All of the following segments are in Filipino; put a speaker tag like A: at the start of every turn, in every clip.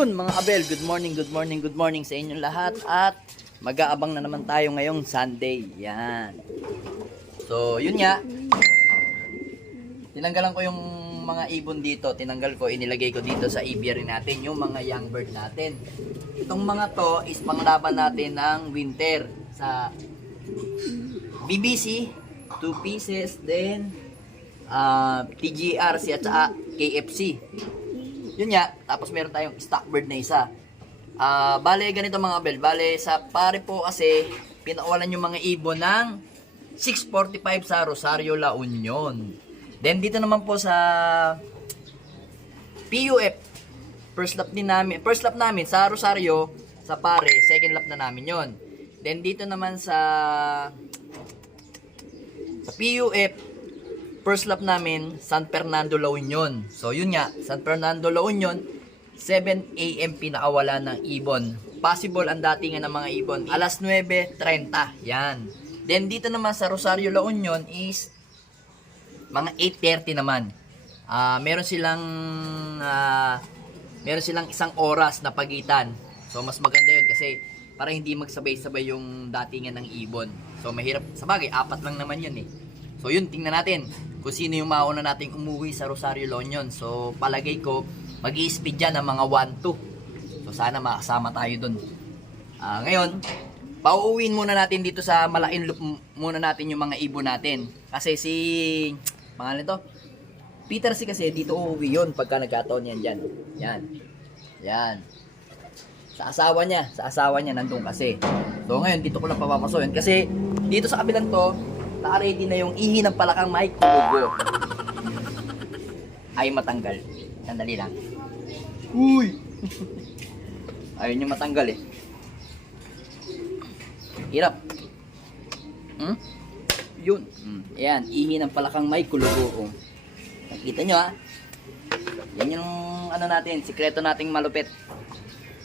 A: Yun mga kabel, good morning, good morning, good morning sa inyong lahat at mag-aabang na naman tayo ngayong Sunday. Yan. So, yun nga. Tinanggalan ko yung mga ibon dito. Tinanggal ko, inilagay ko dito sa aviary natin, yung mga young bird natin. Itong mga to is panglaban natin ng winter sa BBC, 2 pieces, then uh, TGRC at KFC. Yun nga, tapos meron tayong stock bird na isa. Ah, bale ganito mga bel, bale sa pare po kasi pinakawalan yung mga ibon ng 645 sa Rosario La Union. Then dito naman po sa PUF first lap din namin, first lap namin sa Rosario sa pare, second lap na namin 'yon. Then dito naman sa sa PUF first lap namin, San Fernando La Union. So yun nga, San Fernando La Union, 7 a.m. pinakawala ng ibon. Possible ang datingan ng mga ibon, alas 9.30. Yan. Then dito naman sa Rosario La Union is mga 8.30 naman. Ah, meron silang ah, meron silang isang oras na pagitan. So mas maganda 'yun kasi para hindi magsabay-sabay yung datingan ng ibon. So mahirap sa bagay, apat lang naman 'yun eh. So yun, tingnan natin kung sino yung mauna nating umuwi sa Rosario La Union. So palagay ko, mag speed dyan ng mga 1-2. So sana makasama tayo dun. Ah, ngayon, pauuwiin muna natin dito sa Malaking Loop muna natin yung mga ibon natin. Kasi si, pangalan to, Peter si kasi dito uuwi yun pagka nagkataon yan dyan. Yan. Yan. Sa asawa niya, sa asawa niya nandun kasi. So ngayon, dito ko lang papapasoyin. Kasi dito sa kabilang to, naka-ready na yung ihi ng palakang may kulugo. Ay matanggal. Sandali lang. Uy! Ayaw niyo matanggal eh. Hirap. Hmm? Yun. Hmm. Ayan, ihi ng palakang may kulugo. Nakita nyo ha? Yan yung ano natin, sikreto nating malupit.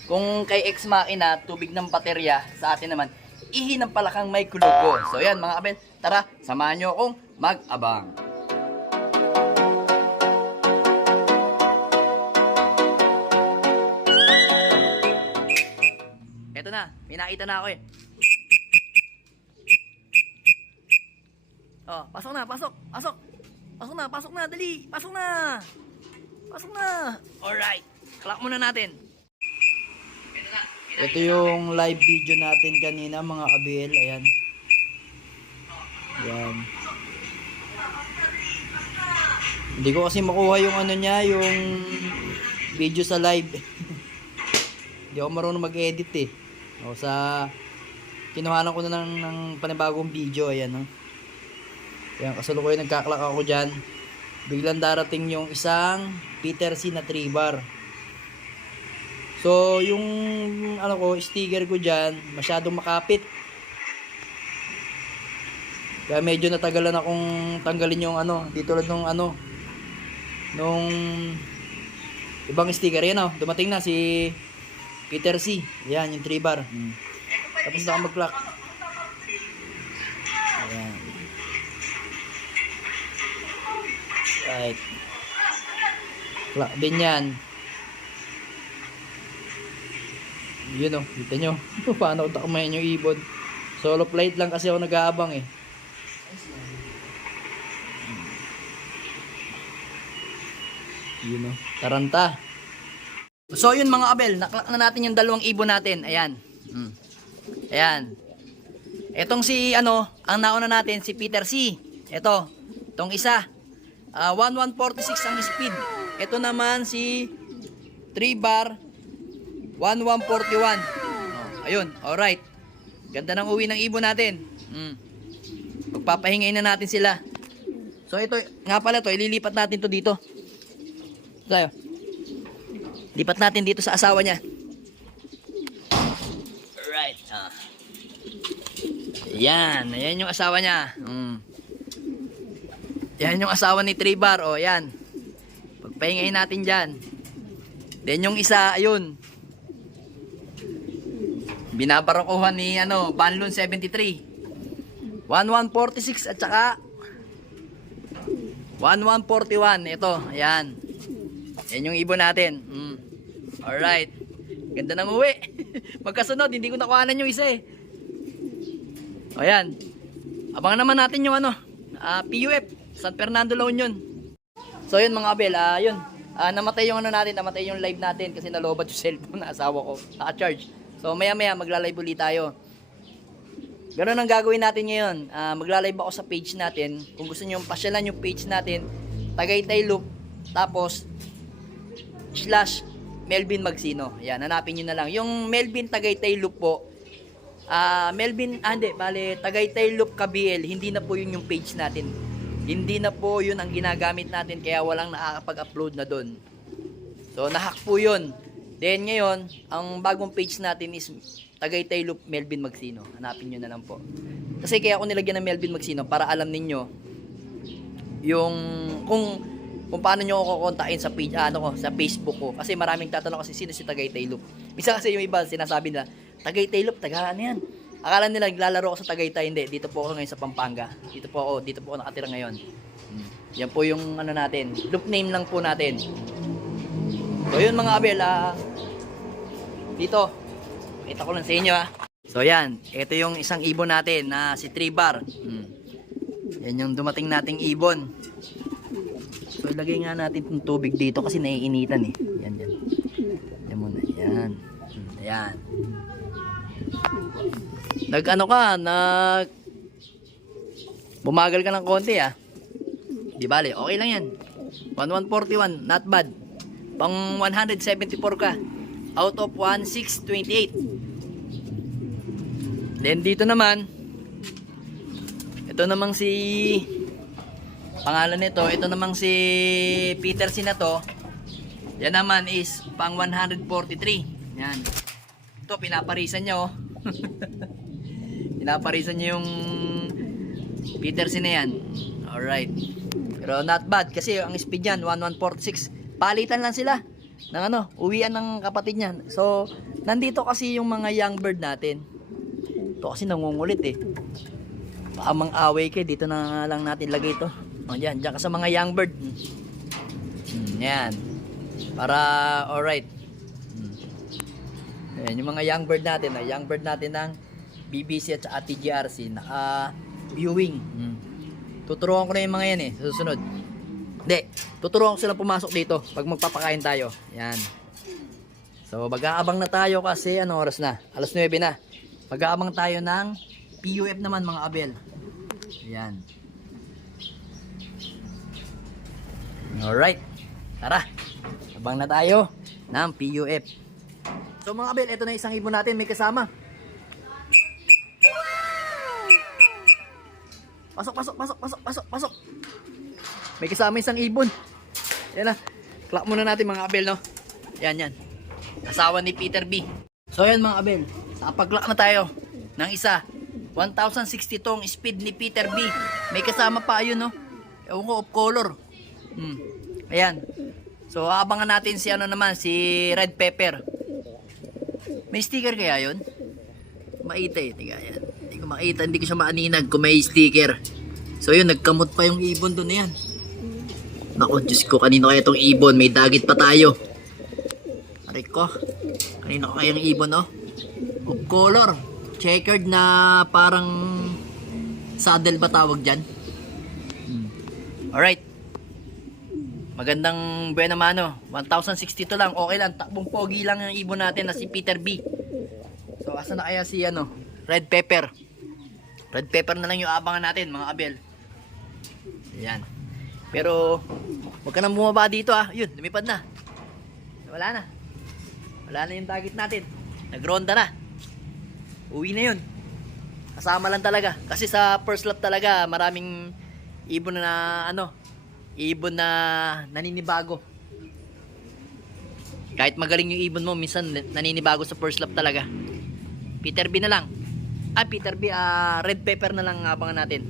A: Kung kay ex makina, tubig ng baterya, sa atin naman, ihi ng palakang may kulugo. So yan mga kabel, tara, samahan nyo akong mag-abang. Eto na, may nakita na ako eh. Oh, pasok na, pasok, pasok. Pasok na, pasok na, dali, pasok na. Pasok na. Alright, clock muna natin. Ito yung live video natin kanina mga kabil. Ayan. Ayan. Hindi ko kasi makuha yung ano niya, yung video sa live. Hindi ako marunong mag-edit eh. O sa kinuhanan ko na ng, ng panibagong video. Ayan no. Ayan, kasalukuyan nagkaklak ako dyan. Biglang darating yung isang Peter C na 3 bar. So, yung ano ko, sticker ko dyan, masyadong makapit. Kaya medyo natagalan akong tanggalin yung ano, dito lang nung ano, nung ibang sticker. Yan o, dumating na si Peter C. Yan, yung 3 bar. Hmm. Tapos na ako mag-clock. Ayan. Right. Clock din yan. Yun o, kita nyo. Paano ko takmayan yung ibon. Solo flight lang kasi ako nag-aabang eh. Yun o, taranta. So yun mga abel, naklak na natin yung dalawang ibon natin. Ayan. Hmm. Ayan. Etong si ano, ang nauna natin si Peter C. Ito, itong isa. Ah, 1146 ang speed. Ito naman si 3 bar 1141. Oh, ayun, alright. Ganda ng uwi ng ibon natin. Mm. Pagpapahingayin na natin sila. So ito, nga pala to, ililipat natin to dito. Tayo. Lipat natin dito sa asawa niya. Alright. Ah. Yan, ayan yung asawa niya. Mm. Yan yung asawa ni Tribar. O, yan. Pagpahingayin natin dyan. Then yung isa, ayun. Binabarakuhan ni ano, Banlon 73. 1146 at saka 1141. Ito, ayan. Yan yung ibon natin. Mm. Alright. Ganda ng uwi. Magkasunod, hindi ko nakuhanan yung isa eh. O yan. Abangan naman natin yung ano, ah, PUF, San Fernando La Union. So yun mga abel, ah yun. Ah, namatay yung ano natin, namatay yung live natin kasi nalobat yung cellphone na asawa ko. Naka-charge. So maya maya magla-live ulit tayo. Ganun ang gagawin natin ngayon. Ah, magla-live ako sa page natin. Kung gusto niyo pasyalan yung page natin, Tagaytay Loop, tapos slash Melvin Magsino. Yan, hanapin nyo na lang. Yung Melvin Tagaytay Loop po, ah Melvin, ah hindi, bale, Tagaytay Loop KBL, hindi na po yun yung page natin. Hindi na po yun ang ginagamit natin, kaya walang nakakapag-upload na doon. So, nahack po yun. Then, ngayon, ang bagong page natin is Tagaytay Loop Melvin Magsino. Hanapin nyo na lang po. Kasi kaya ako nilagyan ng Melvin Magsino para alam ninyo yung kung kung paano nyo ako kukontakin sa page ano ko sa Facebook ko kasi maraming tatanong kasi sino si Tagaytay Loop. Misa kasi yung iba sinasabi nila Tagaytay Loop taga ano yan. Akala nila naglalaro ako sa Tagaytay hindi dito po ako ngayon sa Pampanga. Dito po ako dito po ako nakatira ngayon. Hmm. Yan po yung ano natin. Loop name lang po natin. So yun mga abel ah, dito. Kita ko lang sa inyo ah. So yan, ito yung isang ibon natin na si Tribar. Hmm. Yan yung dumating nating ibon. So ilagay nga natin itong tubig dito kasi naiinitan eh. Yan yan. Yan muna. Yan. Hmm, Yan. Nag ano ka, nag bumagal ka ng konti ah. Di bale, okay lang yan. 1141, not bad. Pang 174 ka. Out of 1628. Then dito naman, ito namang si pangalan nito, ito namang si Peter Sinato. Yan naman is pang 143. Yan. Ito pinaparisan niya oh. pinaparisan niya yung Peter Sina yan. Alright. Pero not bad kasi ang speed niyan 1146. Palitan lang sila ng ano, uwian ng kapatid niya. So, nandito kasi yung mga young bird natin. Ito kasi nangungulit eh. Amang away kay dito na lang natin lagay ito. O diyan, diyan ka sa mga young bird. Hmm. Yan. Para alright. Hmm. Ayan, yung mga young bird natin, ah, young bird natin ng BBC at saka TGRC naka viewing. Hmm. Tuturuan ko na yung mga yan eh, susunod. Hindi, tuturuan ko sila pumasok dito pag magpapakain tayo. Yan. So, mag-aabang na tayo kasi ano oras na? Alas 9 na. Mag-aabang tayo ng PUF naman mga abel. Yan. Alright. Tara. Abang na tayo ng PUF. So mga abel, ito na isang ibon natin. May kasama. Pasok, pasok, pasok, pasok, pasok, pasok. May kasama isang ibon. Yan na. Clock muna natin mga abel, no? Yan, yan. Asawa ni Peter B. So yan mga abel. Nakapag-clock na tayo ng isa. 1060 tong speed ni Peter B. May kasama pa yun, no? Ewan ko, of color. Hmm. Ayan. So, abangan natin si ano naman, si Red Pepper. May sticker kaya yun? Maita eh, tiga yan. Hindi ko makita, hindi ko siya maaninag kung may sticker. So yun, nagkamot pa yung ibon doon na yan. Naku, Diyos ko, kanino kaya itong ibon? May dagit pa tayo. Aray ko, kanino kaya yung ibon, no? Of color. Checkered na parang saddle ba tawag dyan? Hmm. Alright. Magandang buena mano. 1062 lang. Okay lang. Takbong pogi lang yung ibon natin na si Peter B. So, asa na kaya si ano? Red Pepper. Red Pepper na lang yung abangan natin, mga abel. Ayan. Pero, huwag ka nang bumaba dito ah. Yun, lumipad na. Wala na. Wala na yung target natin. Nagronda na. Uwi na yun. Kasama lang talaga. Kasi sa first lap talaga, maraming ibon na ano, ibon na naninibago. Kahit magaling yung ibon mo, minsan naninibago sa first lap talaga. Peter B na lang. Ah, Peter B, ah, red pepper na lang abangan natin.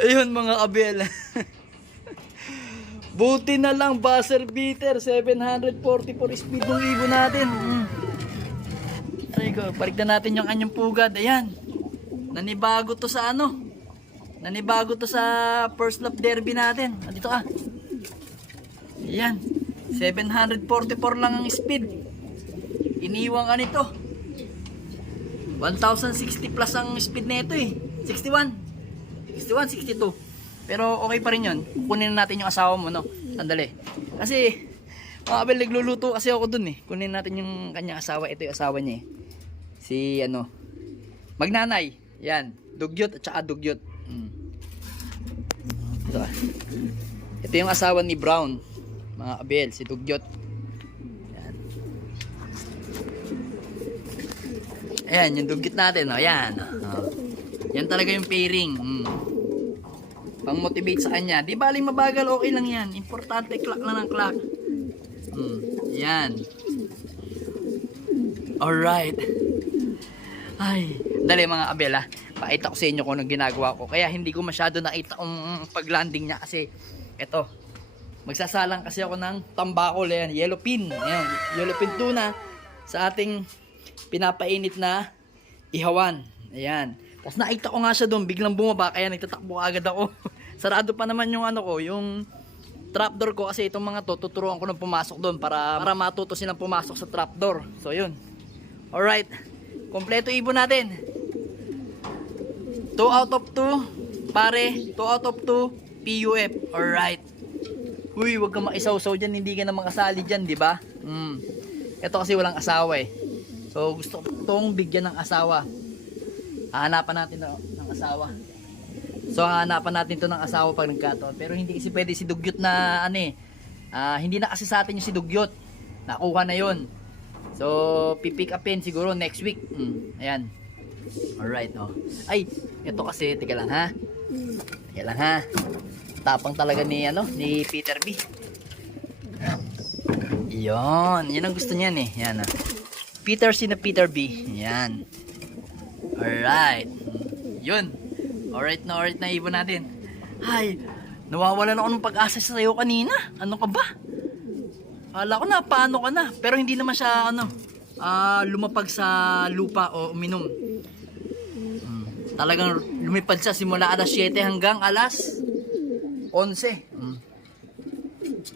A: Ayun mga abel. Buti na lang buzzer beater 744 speed ng ibon natin. Mm. Ay ko, balik na natin yung anyong pugad. Ayan. Nanibago to sa ano? Nanibago to sa first lap derby natin. Dito ka. Ayan. 744 lang ang speed. iniiwan ka nito. 1060 plus ang speed nito eh. 61. 61, 62. Pero okay pa rin yun. Kunin na natin yung asawa mo, no? Sandali. Kasi, mga kabel, nagluluto kasi ako dun eh. Kunin natin yung kanyang asawa. Ito yung asawa niya eh. Si, ano, magnanay. Yan. Dugyot at saka dugyot. Mm. Ito ah. Ito yung asawa ni Brown. Mga kabel, si dugyot. Yan. Ayan, yung dugyot natin. Oh. Yan. Oh. Yan talaga yung pairing. Mm. Pang motivate sa kanya. Di baling mabagal, okay lang yan. Importante, clock lang ng clock. Mm. Yan. Alright. Ay, dali mga abela. Pakita ko sa inyo kung anong ginagawa ko. Kaya hindi ko masyado nakita ang paglanding niya kasi eto. Magsasalang kasi ako ng tambakol yan, yellow pin. Ayan, yellow pin tuna sa ating pinapainit na ihawan. Ayan. Tapos nakita ko nga siya doon, biglang bumaba kaya nagtatakbo agad ako. Sarado pa naman yung ano ko, yung trapdoor ko kasi itong mga to tuturuan ko nang pumasok doon para para matuto silang pumasok sa trapdoor. So yun. Alright. Kompleto ibon natin. 2 out of 2. Pare, 2 out of 2 PUF. Alright. Uy, wag ka makisaw-saw dyan, hindi ka na makasali dyan, di ba? Mm. Ito kasi walang asawa eh. So gusto ko itong bigyan ng asawa. Hahanapan natin ng, ng asawa. So hahanapan natin to ng asawa pag nagkataon. Pero hindi kasi pwede si Dugyot na ano eh. Ah, hindi na kasi sa atin yung si Dugyot. Nakuha na yon. So pipick upin siguro next week. Mm, ayan. Alright, oh. Ay, ito kasi, teka lang ha. Teka lang ha. Tapang talaga ni, ano, ni Peter B. Yon, yun ang gusto niyan eh. Yan ah. Peter C na Peter B. Yan. Alright. Yun. Alright na alright na ibon natin. Ay, nawawalan ako ng pag-asa sa sayo kanina. Ano ka ba? Kala ko na, paano ka na? Pero hindi naman siya, ano, ah, lumapag sa lupa o uminom. Mm, talagang lumipad siya simula alas 7 hanggang alas 11. Mm.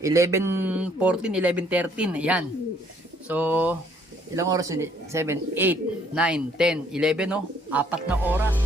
A: 11.14, 11.13, ayan. So, ilang oras yun? 7, 8, 9, 10, 11, no? Apat na oras.